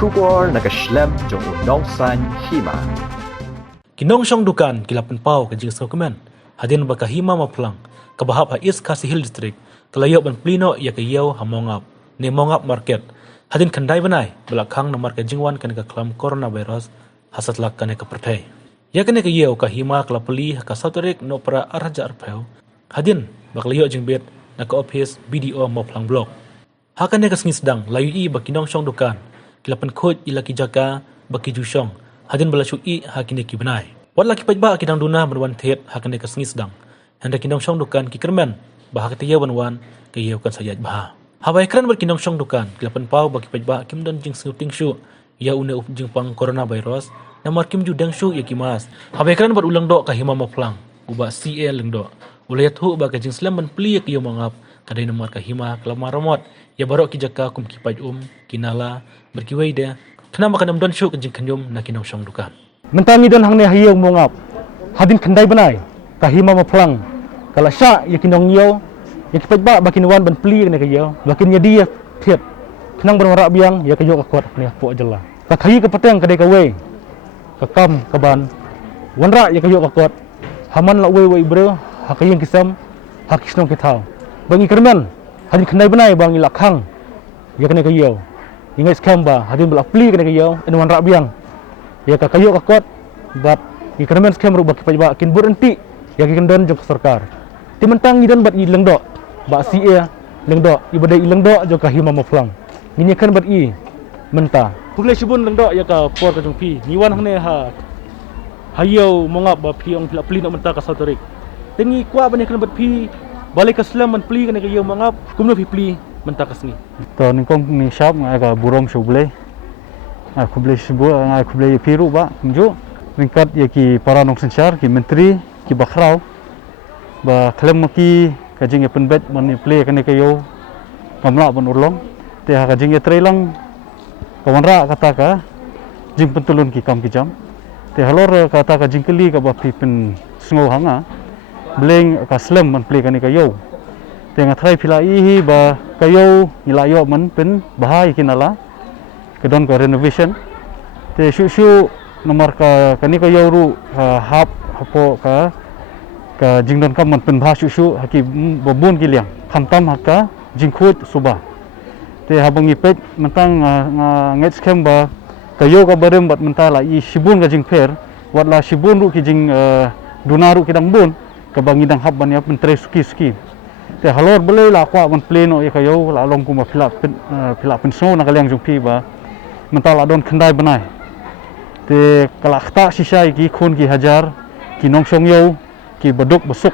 Kubor nakaslem jong unong san hima. Kinong siyang dukan kilapan pau ke jing kemen hadin bakahima maplang kabahap ha East Khasi Hill District telayo ban plino ya ke yau hamongap ne mongap market hadin kandai banai belakang nomor ke jingwan kan ke klam coronavirus hasat lak kan ke pertai ya kan ke yau kahima kelapeli ka sauterik no para arja arpeu hadin baklayo jing bet na ke office BDO maplang blok hakan ke sengi sedang layu i bakinong siyang dukan kilapan khoj ilaki jaka baki jusyong hadin bala syui hakine ki benai wat laki pajba kidang duna berwan thet hakane ka sengi sedang hendak kinong syong dukan ki kermen bah ka tiya wan ke yeu kan sayat bah hawai kran ber kinong syong dukan kilapan pau baki pajba kim don jing suting syu ya une up jing pang coronavirus namar kim ju dang syu ya kimas hawai kran ber ulang dok ka hima maplang uba CL leng dok ulayat hu ba ka jing slam ban pli ki yo mangap kadai namar ka hima kelamar ramot ya barok ki jaka kum ki paj kinala berkiwai de kenapa kadam don syu ka jing kanyum na kinong syong dukan mentangi don hangne hayang mongap hadin kandai benai kahima maplang kala sya yakinong yo yakipaj ba bakin wan ban pli ne kayo bakin dia thiet kenang berwarak biang ya kayo ka kuat ne po jela ka khayi ka pateng kadai ka we ka kam ka ban wanra ya kayo ka kuat haman la we bro hakayeng kisam hakisnong kitau bangi kerman hadin kandai benai bangi lakhang ya kene kayo ingai skam ba hadin bela pli kene kayo en wanra biang ya ka kayo ka kuat bat ikermen skam ru baki pajba kin berhenti ya kin don jok sarkar ti mentang idon bat i lengdo ba si e lengdo ibadai i lengdo jo ka hima maflang ini kan bat i menta pugle sibun lengdo ya ka por ka jongpi niwan hangne ha hayo mongap ba pi ong pli no menta ka sauterik tengi kwa bane kan bat pi balik ka slam man pli kan ka yo mongap kumno pli menta ka sengi to ningkong ni shop ngai ka burong shuble aku boleh sebut aku boleh piru ba kunju ringkat ya ki para nong sensar ki menteri ki bakrau ba klem ki kajing ya penbet mani play kan kayo kamla ban urlong te ha kajing ya trailang kawanra kata ka jing pentulun ki kam ki jam te halor kata ka jing keli ka ba pen sngo hanga bleng ka slem man play kan kayo te ngatrai pilai ba kayo ilayo man pen bahai kinala kedon ka renovation te shu nomor ka kani ka yoru hap hapo ka jingdon ka man pen bha shu haki bobun giliang khamtam haka jingkhut suba te habang ipet mentang nget scam ba kayo ka barem bat mentala i shibun ka jingper watla shibun ru ki jing dunaru kidang bun ka bangidang hab ban ya pen tre suki te halor boleh la kwa man pleno ya kayo la long kuma phila pen snow na kaliang jungpi ba mentala don kandai benai te kalakta sisai ki khun ki hajar ki nongsong yo ki baduk besuk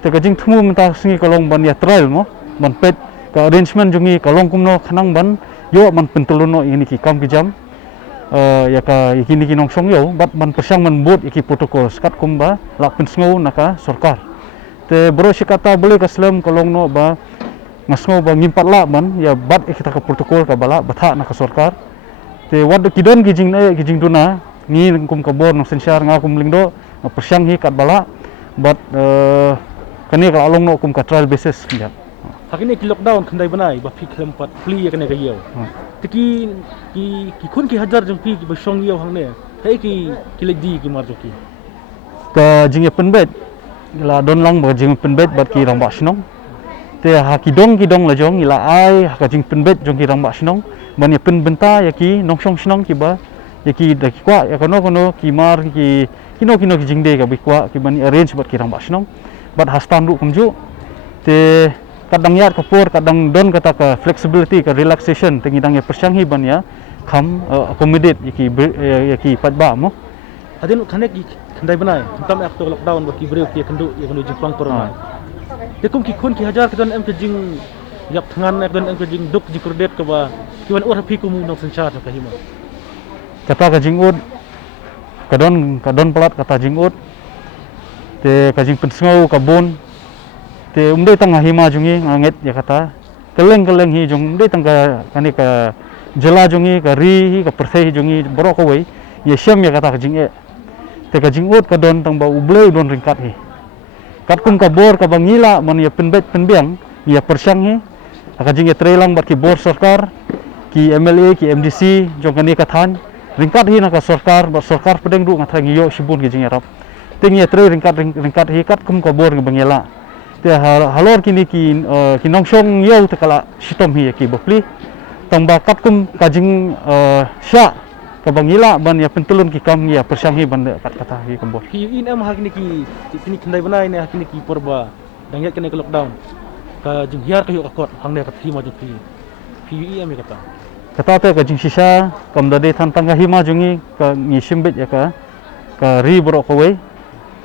te kajing thumu menta singi kalong ban ya trial mo ban pet ka arrangement jungi kalong kumno khanang ban yo man penteluno ini ki kam ki jam ya ka ikini ki nongsong yo bat ban persang man bot iki protokol skat kumba la pensngo naka sarkar te bro sikata boleh ka slam kalong no ba ngasngo ba ngimpat la ban ya bat ikita ka protokol ka bala batha naka sarkar te wad kidon gijing duna ni kum kabor nong sensar nga kum lingdo persyang hi kat bala but kani ka along no kum ka trial basis ya hakini ki lockdown kandai benai ba fi klempat pli ya kene kayo tiki ki kun ki hajar jong pi ki basong yo hangne kai ki ledi ki mar joki ka jing penbet la don lang ba jing penbet bat ki rang ba snong te ha ki dong la jong ila ai ha ka jing penbet jong ki rang ba snong ban ya pen benta ya ki nongsong snong ki ba ya ki da ki kwa ya kono ki mar ki kino ki jingde ka bi kwa ki ban arrange bat ki rang ba snong bat hastan ru kumju te kadang yat kapur kadang don kata ka flexibility ka relaxation tengidang ya persyang hi ban ya kham accommodate ya ki patba mo hadin khanek ki kandai benai tam ak to lockdown ba ki breu ki kandu jingpang corona te kum ki khun ki hajar kedon em ke jing yak thangan ek don ek jing duk jikurdet ka ba kiwan or pi kumu nong sensar ka hima kata ka jingud kadon pelat kata jingud te ka jing pensngau ka bon te umdei tang hima jungi nganget ya kata keleng hi jung umdei tang ka kani ka jela jungi ka ri ka persei jungi boro ko wei ye syam ya kata ka jinge te ka jingud kadon tang ba ublei don ringkat hi kat kum ka bor ka bangila man ya penbet penbiang ya persyang hi aka jing trailang bat ki bor sarkar ki MLA ki MDC jong kani kathan ringkat hi nak sarkar pedeng ru ngathai ngiyo sibun ki jing arab ting ye tre ringkat hi kat kum ko bor ngela te halor kini ki nongsong yo tekala sitom hi ki bopli tamba kat kum kajing sya ka bangila ban ya pentulun ki kam ya persyang hi ban kat kata hi kambor Ki in am hak ni kini kendai benai ni hak ni ki porba dangyat kena ke lockdown. Ka jing hiar ka yo ka kot hang ne ka hima jing PUE am kata. kata te kajing sisa kam dade than tangga hima jungi ka ngi simbet ya ka ri borok kowe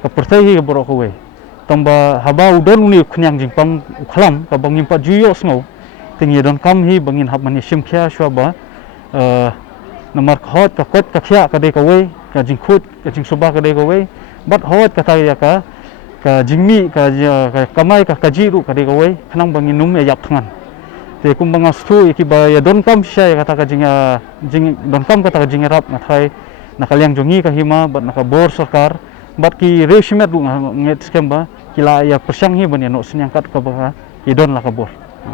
ka pertai hi borok kowe tamba haba udon uni khnyang jing pang ukhlam ka bangim pa juyo sngo tingi don kam hi bangin hab mani simkhya shwaba namar khot ka kot ka khya ka de kowe ka jing khut ka jing soba ka de kowe bat hot ka ta ya ka jingmi ka kamai ka kajiru ka de kowe khnang bangin num ya yap thangan te kumbanga stu iki ba ya don kam sha kata ka jing don kam kata ka jing rap ngathai nakaliang jongi ka hima bat nakabor sarkar bat ki reshimet du nget skemba kila ya persyang hi ban ya no senyangkat ka ba ki don la kabor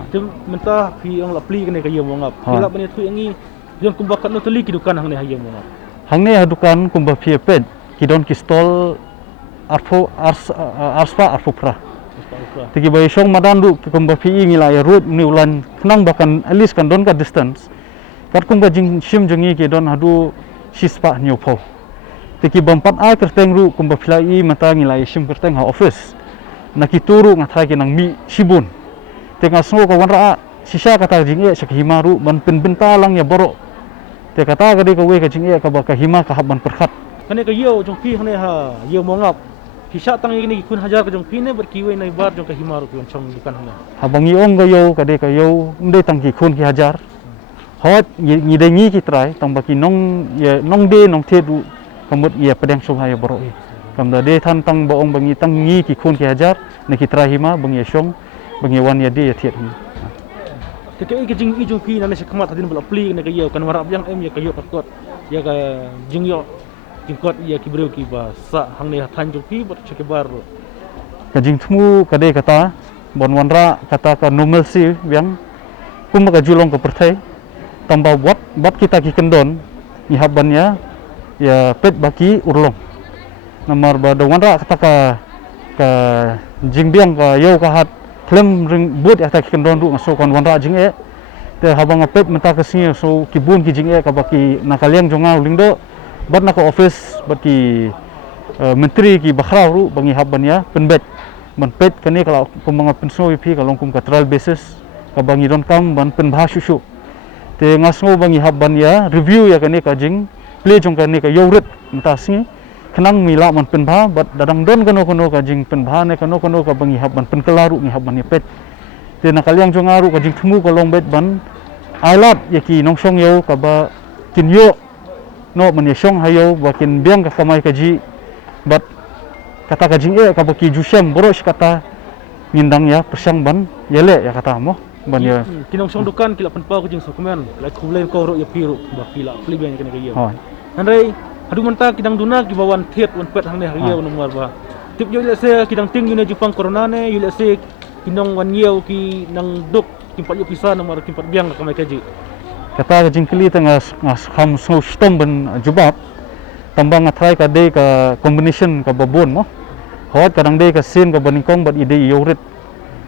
Tem mentah pi ang lapli kena ka yo mongap. Kila bani tu yangi jong kumbakat no tuli ki dukan hang ne hayo mongap. hangne hadukan kumba phi pet ki don ki stall arspa arfupra tigi bay shong madan du kumba phi ngila ya road ni ulan knang bakan at least kan don ka distance kat kumba jing shim jongi ki don hadu shispa nyopho tigi bompat a kerteng ru kumba phlai mata ngila shim kerteng ha office nakituru ngathai ki nang mi sibun tenga sngo ka wanra sisa kata jing e sakhi ru ban benta lang ya borok te kata ka de ka we ka jing e ka ba ka hima ka haban perkhat Kene ka yo jong pi hang ne ha yo mongap. Kisah tang ini kun hajar ka jong pi ne berkiwe nai bar jong ka himaru ki chong dukan hang ne. Habang iong gayo kade kayo ndai tangki khun ki hajar hot ni de ngi ki trai tang baki nong ye nong de nong the du kamut ye pedang soha ye boroi kam da de than tang baong bangi tang ngi ki khun ki hajar ne ki trai hima bangi shong bangi wan ye de ye thiet hi Te ke jing i jong pi na ne sekmat hadin bala pli ne ka yo kan warap yang em ye ka yo kot. Ya ka jing yo jingkot ya ki breu ki ba sa hang ne than jong pi bot cheke bar. kajing thmu kade kata bon wanra kata ka normalcy yang kum ka julong ka perthai tamba bat kita ki kendon ni habannya ya pet baki urlong namar ba do wanra kata ka jingbiang ka yo ka hat klem ring but ya ta ki kendon ru ngaso kon wanra jing e te habang pet menta ka singi so ki bun ki jing e ka baki nakaliang jonga lingdo bat na ka office baki menteri ki bakhrau ru bangi habannya penbet ban pet kani kalau kumanga pensno pi kalau kum ka trial basis ka bangi don kam ban pen bha shushu te ngasngo bangi haban ya review ya kani ka jing play jong kani ka yoret menta singi khnang mila man pen bha bat dadang don kono ka jing pen bha ne kono ka bangi haban pen kelaru ni haban ya pet te nakaliang jong aru ka jing thmu ka long bet ban ailat yaki nongsong yo ka ba kinyo no man yeshong hayo bakin biang ka kamai ka ji bat kata ka jing e ka baki jusem boros kata ngindang ya persyang ban yele ya kata mo ban ya Kinong song dukan kila penpau ko jing sokumen la kublen ko ro ya piru ba kila pli ben kene ka yo. hoi Andai adu menta kidang duna ki bawan thiet wan pet hang ne hayo nomor ba. Tip yo le se kidang ting yune jupang corona ne yo le se kinong wan yeu ki nang duk kimpat yo pisa nomor kimpat biang ka mai kaji. kata ka jing kli ngas kham so stom ban jubab tambang athai ka de ka combination ka babon mo hot kadang de ka sin ka baningkong bat ide yorit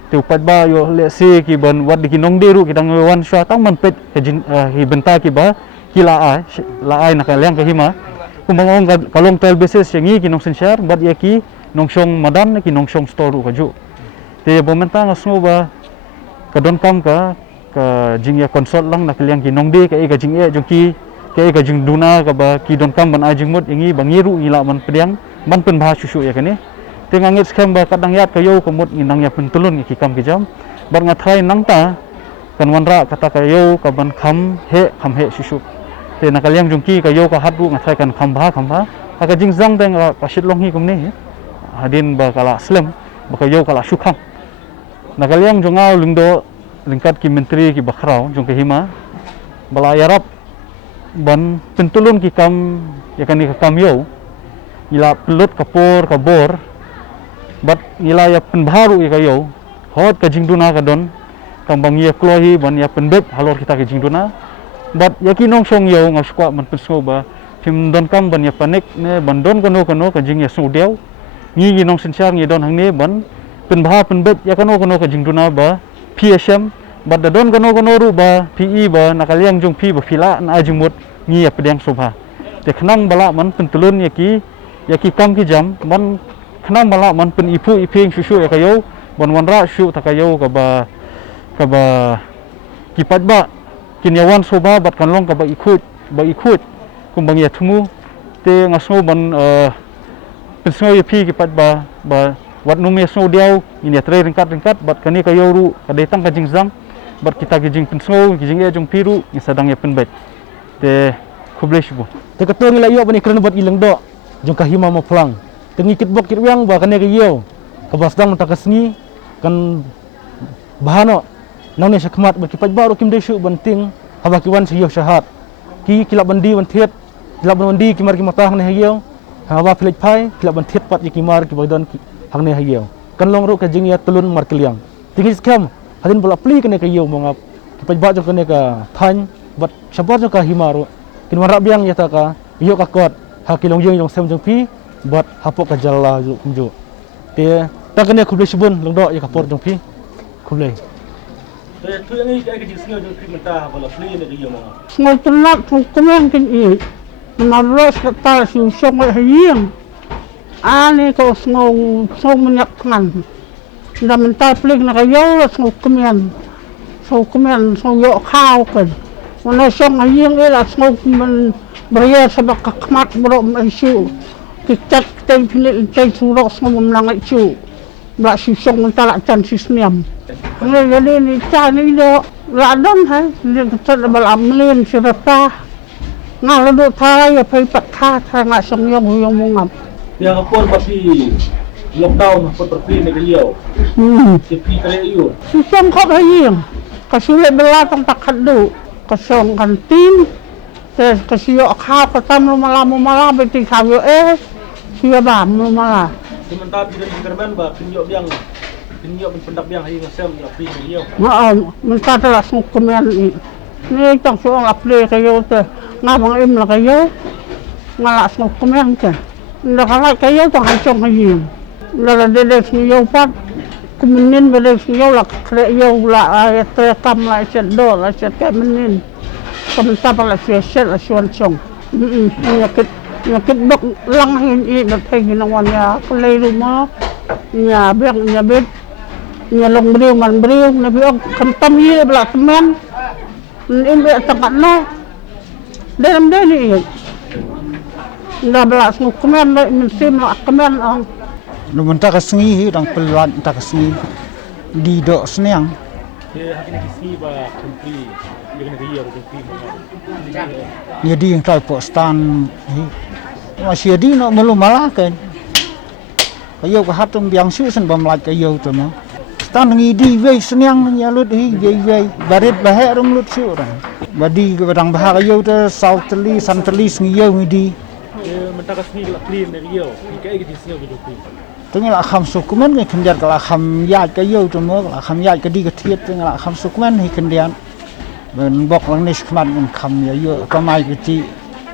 te upat ba yo le se ki ban wat di kinong de ru kidang wan sha tang man pet ka jin hi benta ki ba kila ai na ka leng ka hima kumang kalong tel basis yang i kinong sensyar bat ya ki nongsong madan ki nongsong store ru ka ju te bomenta ngasngo ba ka don kam ka jing ya konsol lang nakaliang ki nongde ka e ka jing e jongki ke ka jing duna ka ba ki don kam ban ajing mot ingi bangiru ngila man pedang ban pen bha susu ya kane tengangit skam ba kadang yat ka yo komot nginang ya pentulun ki kam ki jam bar ngathai nangta kan wanra kata ka yo ka ban kham he susu te nakaliang jongki ka yo ka hatu ngathai kan kham bha ka jing zang deng ka shitlong hi kumne hadin ba kala slem ba ka yo kala sukham nakaliang jongau lingdo lingkat ki menteri ki bakhrau jong ke hima bala yarap ban pentulun ki kam ya kan ka kam yo ila pelut kapor kabor bat ila ya penbaru ya kayo hot ka jingduna ka don kambang ya klohi ban ya penbet halor kita ke jingduna บัดยากิน้องชงเยงาสกว่ามันเป็นโซบะพิมดอนกัมบันยาปานิกเนี่ยบันดอนกันโนกันจิงยาสูเดียวงี้น้องสินชาร์งี้ดอนทางนี้บันเป็นบ้าเป็นเบ็ดยากันโนกันจิงดูนาบะพีเอชเอ็มบัดดอนกันโนรูบะพีอีบะนักเลี้ยงจงพีบะฟิละน่าจุมุดงี้ยาเปดียงโซบะแต่ขนังบละมันเป็นตุลุนยากิกัมกิจำมันขนังบละมันเป็นอีเพียงชูยากาโยบันวันระชูตะกาโยกับบะกิปัดบะกินยาวันโซบะบัดกันลงกับบะอีคุดคุมบางอย่างทุ่มเตงาสโนบันเป็นสโนยพีกิปัดบะวัดนุ่มยาสโนเดียวอินเดียเทรย์ringkatบัดกันนี่กายรูกระเดตังกันจิงซังบัดkitaกิงเป็นสโนกิงจงพิรุyang sedang ya penbet te kublesh bu te ketua ni layo bani kerana buat ilang dok jong kahima mo plang tengi kit bok kit wiang ba kan ne kayo kabasdang ta kasni kan bahano nang ne sakmat ba kipat baru kim desu banting haba kiwan siyo syahat ki kilap bandi ban thiet kilap bandi kimar ki matah ne hayo haba philek phai kilap ban thiet pat kimar ki bagdon hang ne hayo kan long ru ka jing ya tulun mar keliang tingi skam hadin bola pli kan ne kayo mongap kipat ba jong kan ne ka than bat sabar jong ka himaru kin warap biang ya ta ka yo ka kot ha kilong jong sem jong pi bat hapok ka jalla ju te ta kan ne khuble sibun long do ya ka por jong pi khuble te tu yang ni kai jing singa jong pi menta bola pli ne kayo mo ngồi chân lát không có men cái gì mà rồi sẽ ta sử dụng cái hiên này có song mình nhập ngàn là mình ta plik là cái dấu là song cái men song dọ khao cần mà nó song cái hiên ấy là song mình bây giờ sẽ bắt các mặt bro mình chịu cái chất tên phi lệ chơi thu đó song mình làm lại chịu lại sử dụng mình ta lại chân sử niệm người gia đình cha này đó là đơn hay nên thật là làm lên sự ta ngài là độ thay ya phải bắt thay ngài sống yang ngam ya kapon pati lockdown pot pli ne kayo ti pi kale yu si song khop hayin kasi le bela tang takadu kasong kantin se kasi yo kha patam mala beti khayo sia bam mala sementara tidak dikerban ba pinyo pendak biang hai ngasem la pi ne yo mình ta là song kemen ni tang so la ple kayo te ngabang im la kayo ngala song kemen ke la kala kayo tang hai chong hayin la de yo pat kuminin bele yo la kre yo la tre kam la chet do la chet ke menin kam ta pa la chet la chuan chong ya kit bok lang hin i da thai ni wan ya play ru ma ya bek ya bet ya long brio man brio na bi ok kan tam yi bla semen im be takat no dem de ni da bla snu kemen min sim la kemen ang Namun tak kesengi hidang pelan tak kesengi di dok senang. te hakini kisi ba kumpli yang ne kayo kumpli mo Jadi yang tahu Pakistan masih di nak melu malakan. Kayo kehatum biang su sen bamlaj kayo tu no. Stan ngi di wei senang ya lut hi wei barit bahek rum lut su ran. Badi ke badang bahak kayo tu south teli san teli ngi yo ngi di. menta kasni la pli ne kayo kai jing singa jong pi Tengah lah kham sukuman ke kendian kalau kham yat kayo tu no kalau kham yat ke di ke tiet tengah lah kham sukuman hi kendian. Ben bok lang ni skman men kham ya yo kamai ke ti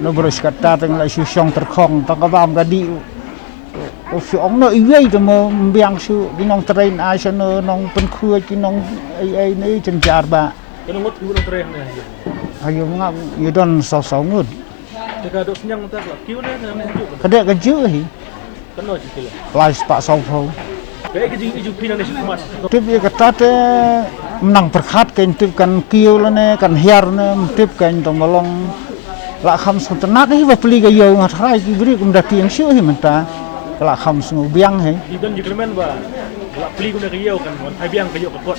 no bros kata tengah lah syong terkhong tak kabam gadi. Syong no iwei tu mo biang su binong train ai sono nong pen khua kinong ai ni cenjar ba. kan ngot ku tre ne Ayo ngam you don sau ngut. te ka dok senyang menta la kiu ne ne ju Kedek ke ju hi. kan no cikila Lai pak sau pho. kai jing ju pi ne sikmat Tip ye kata te menang berkat kan tip kan kiu la ne kan hiar ne tip kan to molong la kham su tenat hi ba pli ga yo ngat rai ki bri kum da tiang shu hi menta. La kham su biang hi. di dan jikremen ba la pli ku ne kayo kan wan thai biang kayo kot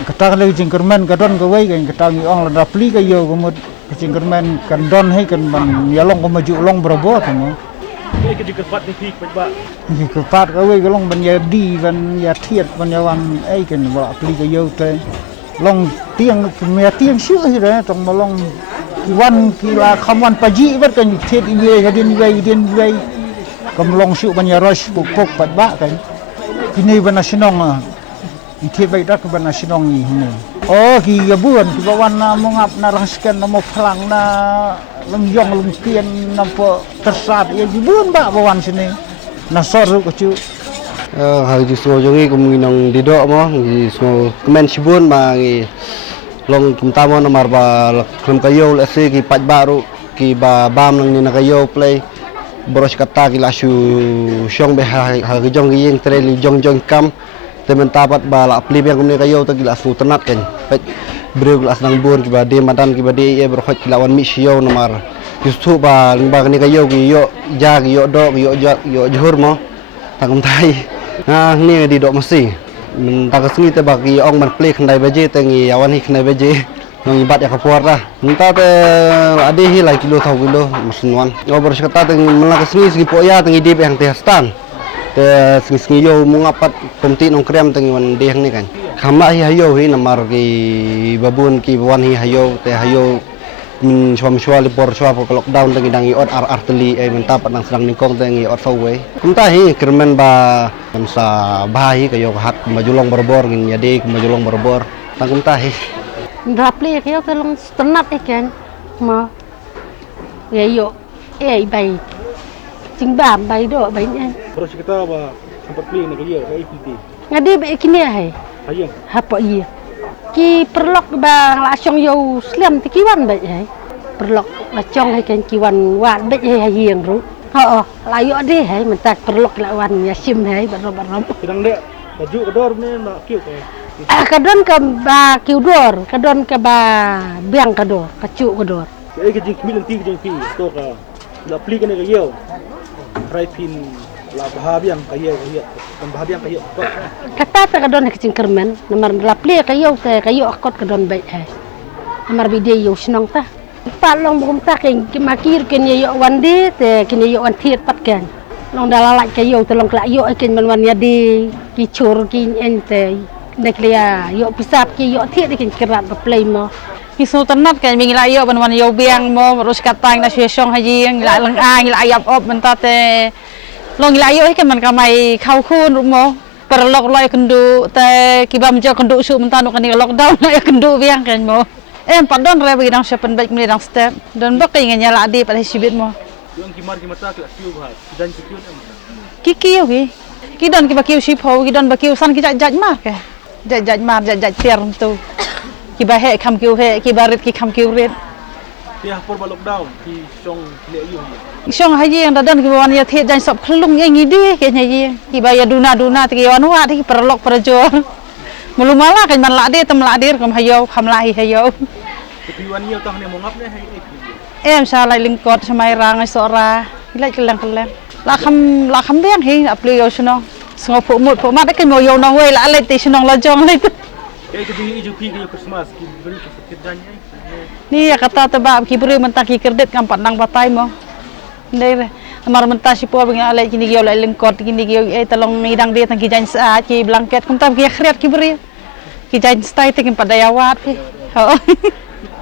Kata le jingkermen ka don ka wei kan kata ngi ong la da pli ga yo ko mut jingkermen kan don hi kan ban ya long ko maju long brobo ka mo. kai ke jikrpat ni pi ba Ni ka pat ka wei ka long ban ya di ban ya thiet ban ya wan ai kan ba pli ga yo te long tiang me tiang shu hi re tong ma long ki wan ki la kham wan pa ji wat kan thiet i we ga din wei kam long shu ban ya rosh puk pat ba kan kini ban nasional Inti baik dah keban nasional ni. Oh, ki gabuan ki bawan na mongap na raskan na mo plang na lemjong lempian nampo tersat ya jibun ba bawan sini. Na soru kecu. Hari di semua jongi kuminang didok mo, di semua kemen sibun ma ngi long tumtamo na marba klem kayo lese ki pat baru ki ba bam nang ni na kayo play boros kata ki lasu syong be ha jong gi yeng treli jong kam temen tapat ba la pli yang kumne kayo ta ki lasu tenat kan pet breu las nang bun ki ba de madan ki ba de e berkhot ki lawan mi sio namar yustu ba limba ni kayo ki yo ja ki yo do ki yo johur mo tangum tai nah ni di dok mesti tak kesini te bagi ong man play kendai baje tengi awan hi kendai baje nang ibat ya kapor dah minta te ade hi lai kilo tau kilo mesinwan ober sekata tengi melak kesini segi poya tengi di yang teh stan te segi yo mungapat komti nong krem tengi wan deh ni kan khama hi hayo hi namar ki babun ki wan hi hayo te hayo min suam suali por suap ko lockdown tengi dangi ot arteli minta pat nang sedang ningkong tengi ot sawe kumta hi kermen ba sa bahi kayo hat majulong berbor ngin yade majulong berbor tangkum tahi Rapli kayo kalong tenat ikan ma yo bay cingbam bay do bay ni Terus kita ba sempat beli nak dia ke IPT. ngadi bay kini hai Hayang. apa iya ki perlok ba langsung yo slim tikiwan bay hai perlok lacong hai kan kiwan wan bay hai hiang ru layo deh hai mentak perlok lawan yasim hai barom Sedang dek baju kedor ni nak kiu ke. kadon ke ba kiudor kadon ke ba biang kador kacu kador Jadi kejing kemilan ti kejing pi to ka la pli kan ke yau. Try pin la bahabiang ke yau kan bahabiang ke yau. kata ta kadon kecing kermen nomor lapli kayo te kayo akot kadon baik hai nomor bide yo senong ta palong bum ta ken makir ken yo wandi te ken yo wan thiet pat ken long dalalak kayo te long klak yo ken man wan yadi ki chur ki ente nek lia yo pisap ki yo thiet ken kerat ba play mo Kisu tenat kan ming la yo ban wan yo biang mo terus katang na syong haji la lang a la yap op menta te long la yo kan man kamai khau khun mo perlok loi kendu te kibam jo kendu su menta no kan lockdown na kendu biang kan mo padon re bagi dang sepen baik meni dang step dan bak kay nganya la adi pada sibit mo Yung kimar kimata ke kiu ba. Dan kiu ni. kiki yo ki don ki bakiu si pho ki don bakiu san ki jaj mar ke jaj mar jaj ter tu ki ba he kham kiu he ki barit ki kham kiu ret Tiah por ba lockdown ki song le yu. Syong haji yang dadan ki wan ya the jan sop khlung yang ngidi ke nyi ki ba ya duna ti wan wa ti perlok perjor mulumala kan man la de tem la dir kam hayo kham la hi hayo Kepiwan ni tah ni mongap ni hai. salah lingkot samai rang sora ilai kelang la kham biang hi apli yo sno sngo phu mat ke mo yo nong we la le ti snong la jong le Kaya kejing iju pi ke Christmas ki beri ke dan ni ya kata tebak ki beri mentang ki kredit kam pandang patai mo ndai amar mentah si po bang ale kini yo la lingkot kini yo talong ngidang dia tang ki jan saat ki blanket kum tam ki khriat ki beri ki jan stai te ki padayawat ki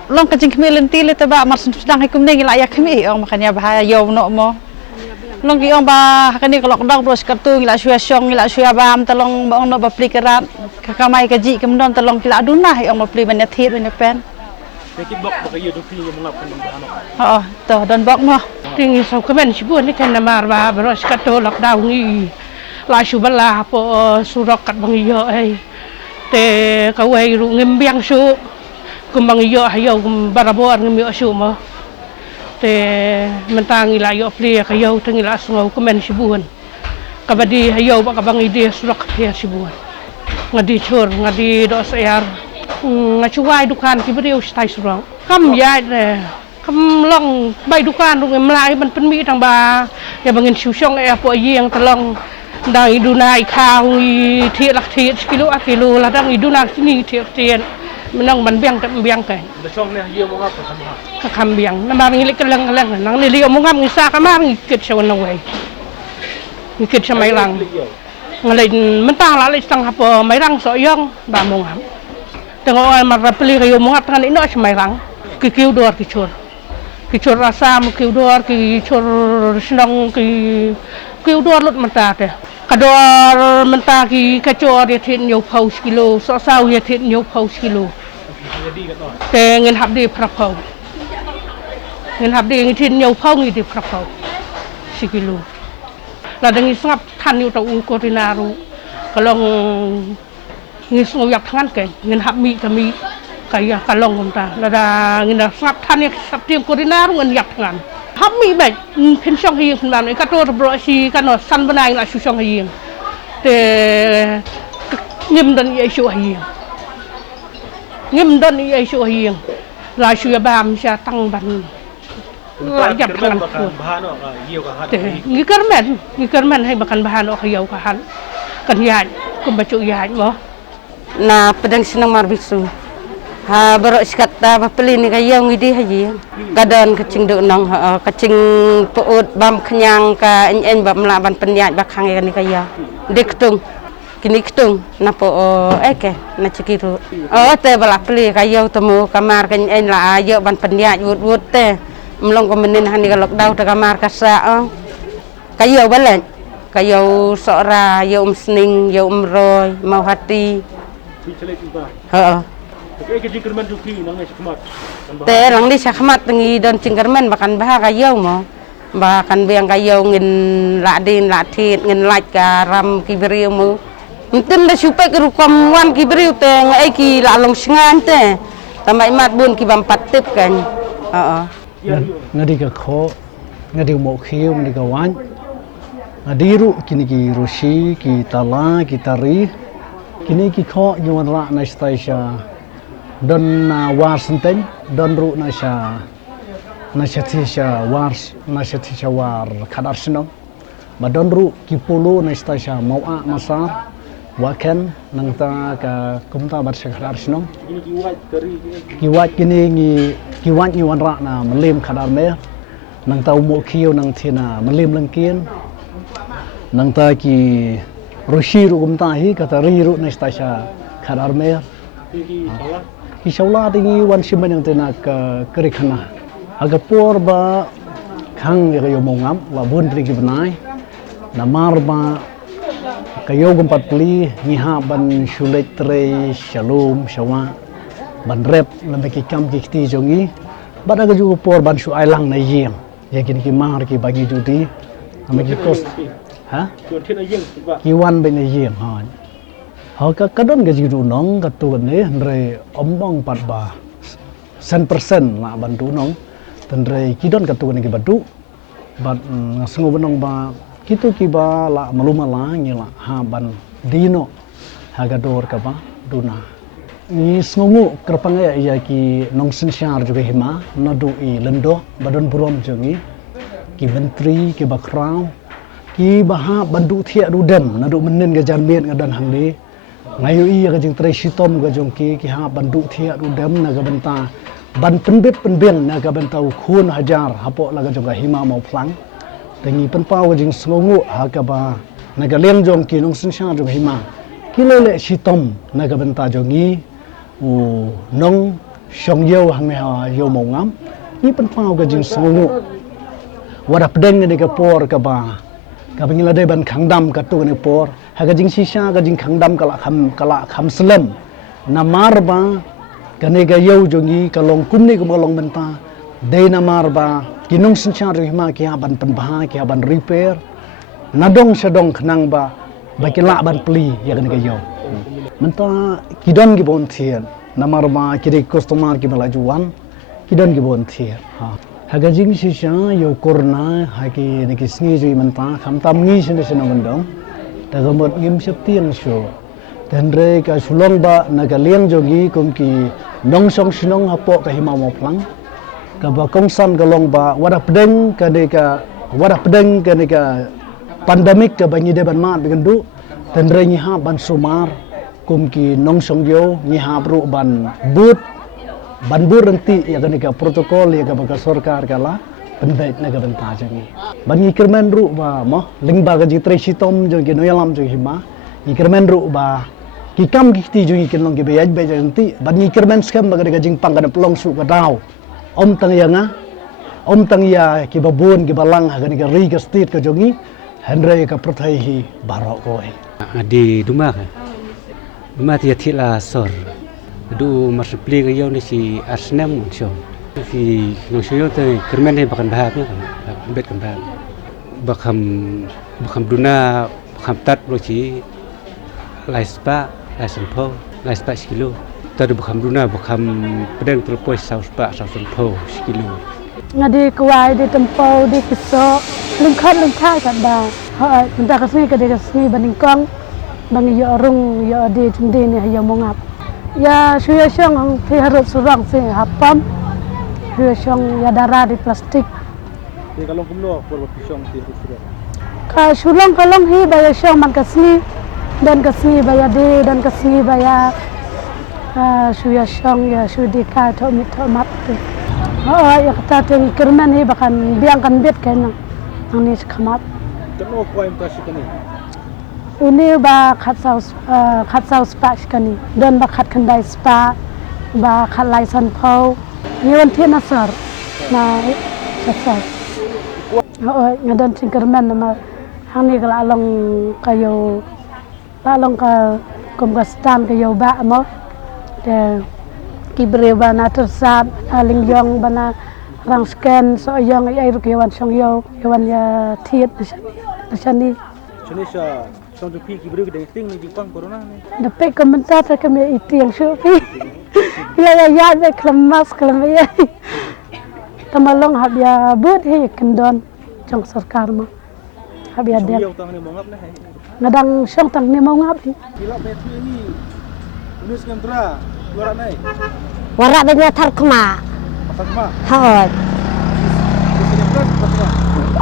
long kejing kemilen ti le tebak mar sedang hikum ni la ya kemi ong makanya bahaya yo no mo long ki ong ba kani kalau lockdown bros kartu ngila syua syong ngila syua bam talong ong no ba pli kerat kakamai kaji kemdon talong kila aduna ong ba pli banyak thit ne pen Kiki bok ba kayo do pi mongap kan ano. toh don bok mo tinggi so kemen sibun ni kan namar ba beros kato lockdown ni la subala po surok kat bang yo ai te kawai ru ngembiang su kumbang yo hayo barabor ngem yo su mo te mentang ila yo pli kayo tengila sungo kemen sibun kabadi hayo ba kabang ide surok ya sibun ngadi chur ngadi do sayar ngacuai dukan ki beriu stai surang kam ya kam long bai dukan rung emlai man penmi tang ba ya bangin syusyong po yang telong dang idunai khang i thi lak thi kilo la dang iduna sini thi tien menang man biang kan Da song ni yo mongap kan ha. ka kam biang namar ngilik keleng nang ni liu mongam ngisa kamar ngikit sawan wei ngikit sa mai lang ngalai mentang la le sang hapo mai rang so yong ba mongam tengok mar peli kayo mongap tangan ino sa mai rang kikiu dor kicur asam kiu dor ki chur senong ki dor lut mata te Kador mentaki kacor dia tin yo paus kilo, so sau dia tin yo paus kilo. Te ngin hab di prapau. Ngin hab di tin yo pau ngi di prapau. Sikilo. La dangi sangap tan yo tau koordinaru. Kalong ngin ngoyak tangan ke, ngin hab mi kami kaya kalong kumta. La da ngin sangap tan yo sap tim koordinaru ngin yak tangan. Hab mi baik pensiong hiang kenan kator bro si kano san benai la susong hiang te ngim dan ye shu hiang ngim dan ye shu hiang la shu ya bam sha tang ban la jap kan bahan yiu ka hat te ngikarmen hai bakan bahan ok hiau ka han kan ya kum bacu ya mo na pedang senang marbisu ha berok sikat ta beli ni kaya ngidi haji kadon kecing duk nong kecing puut bam kenyang ka en bam laban pendiat bakang ni kaya diktung kini ketung napo ke na cikiru te bala beli kaya temu kamar kan en la ayo ban pendiat wut te melong ko menin hani galok dau te kamar kasa kaya balen kaya sora yo sning yo roy mau hati te lang di sakmat tengi don cingkermen bakan bah kayau mo bakan biang kayau ngin ladin latit ngin laj karam kibriu mo mungkin dah supaya kerukom wan kibriu te ngai ki lalong sengan te tamai mat bun ki bam patip kan ngadi ka kho ngadi mo khiu ngadi ka wan ngadiru kini ki rushi ki tala ki tari kini ki kho yuan ra na staisha don war senteng don ru na sha tisha war kadar sino ba don ru ki pulu na staisha mau a masar waken nang ta ka kumta bar sha kadar sino ki wat kini ki wat yuan ra na melim kadar me nang ta mo khiu nang thina melim langkien nang ta ki rushi ru kumta hi katari ru na staisha kadar me Inshallah tinggi wan siman yang tenak kerikana. Agapor ba kang kayo mongam wabun triki benai. Namar ba kayo gumpat pli ngiha ban shulet tre shalom shawa ban rep lembeki kam kikti jongi. Bada ka juga por ban shu ailang na yem. Ya kini ki mar ki bagi judi. Ameki kos. Ha? Ki wan ben yem ha. Haka kadon gaji dunong katuan ni andre ombong patba 100% la bantu nong tendre kidon katuan ni badu bat ngasengo benong ba kitu kiba la maluma la ngila ha ban dino haga dor ka ba duna ni sngongu kerpanga ya ki nong sensyar juga hima nadu I lendo badon burom jongi ki menteri ki bakrau ki baha bandu thia du dem nadu menen ga janmien ngadan hangli ngayu iya ka jing tresi tom ka jongki ki ha bandu thia du dem na ka benta ban penbet penben na ka benta khun hajar hapo la ka jong ka hima mau phlang tengi penpau ka jing sngongu ha ka ba na ka leng jongki nong sinsha jong hima kilele sitom na ka benta jongi u nong shong yeu hang ha yo mau ngam ni penpau ka jing sngongu wada pedeng ni ka por ka ba ka bingila dai ban khangdam ka tu ni por haga jing sisa ka jing khangdam kala kham slem namar ba kane ga yau jongi kalong kumni ko malong benta dei namar ba kinong sincha rihma ki ban penbah ki ban repair nadong sadong khnang ba bakila ban pli ya kane ga yau menta kidon gi bon thien namar ba kiri customer ki balajuan kidon gi bon thien ha haga jing sisa yo korna haki niki sngi jui menta kham tam ngi sene sene mandong tagamot ngim septiang syo tenre ka sulong ba naga liang jogi kumki nong song sinong hapo ka hima mo plang ka ba kongsan ka long ba wada pedeng ka pandemik ka banyi de ban ma bigendu tenre ngi ha ban sumar kumki nong song yo ngi ha bru ban but renti ya ka protokol ya ka sarkar kala penbet na ka benta jangi bangi kermen ru ba mo lingba ka jitre sitom jong ki noyalam jong hima ni kermen ru ba ki kam ki ti jong ki long ki beyaj be janti bangi kermen skam ba ka jing pang ka plong su ka daw om tang ya ki babun ki balang ha ka ri ka stit ka jongi Henry ka prothai hi barok koi. Di rumah tiada sor. Du masuk peli kaya ni si Arsenal muncul. Si nusyo tu kermen ni bahkan bahapnya kan, bet kan bahap. Bahkan duna bahkan tat loci laispa laisempo laispa sekilo. Tadi bahkan duna bahkan pedang terlepas sauspa sausempo sekilo. Ngadi kuai di tempo di kisok lengkap kan dah. Minta kesini ke dia kesini banding kong bang ya orang ya di cumdi ni ya mongap. Ya suya syang fi harus surang si hapam. Suya syang ya darah di plastik. Di kalau kumlo por pisong ti surang. Ka sulang kalong hi bayar syang man kesini dan kesini bayar di dan kesini bayar suya syang ya sudi ka to mit to mat. Ya kata tu kerman hi bahkan biangkan bet kan nang ni sekamat. Kenapa kau impresi kini? Ini ba khat sau spa kani dan ba khat kandai spa ba khat lai san phau ni wan thiên asar na asar ngadan singkerman nama hang ni kala long kayo la long ka komgastan kayo ba mo de kibre ba na tersat aling yong bana rang scan so yong ai ru kawan song yo kawan ya thiet Nashani. Indonesia, song tu pergi beri kedai ting ni Jepang corona ni. Dapat komentar tak kami itu yang syupi. Bila ya ada kelemas kelemaya. Tamalong habia buat he kendon jong sarkar mah. Habia dia. Ngadang syong tang ni mau ngap ni. Bila petri ni Indonesia kentra warak nai. Warak banyak tarkma. Tarkma. Hoi.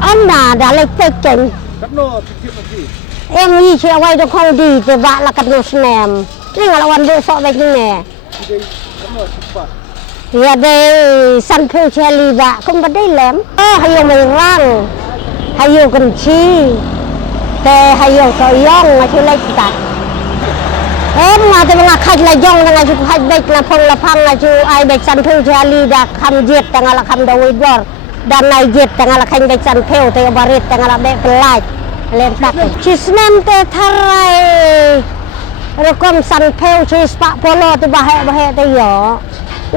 Anda dah leceh ceng. Katno pikir nanti. Em ni cakap awak tu kau di sebab lah katno senam. Ni kalau orang besok baik ni. Jadi katno cepat. Ya deh sanpil celi ba, kau badai lem. Hayo merang, hayo kenci, hayo soyong macam lagi tak. Mengata mengakai lajong dengan cukup haj baik lapang laju ai baik sanpil celi dah kamjet tengah lakam dawidor. Dan naik tengah lakan baik sanpil tengah barit tengah labek pelaj lempak. Cismen te tharai rekom sanpil cis pak polo tu bahaya tu yo.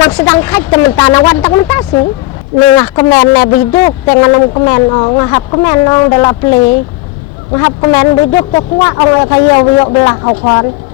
Nak sedang kaj teman tanah wan tak mentasi. Nengah komen ne biduk tengah nom komen ngahap komen ong dalam play. Ngahap komen biduk tu kuat ong kayo belah kau kon.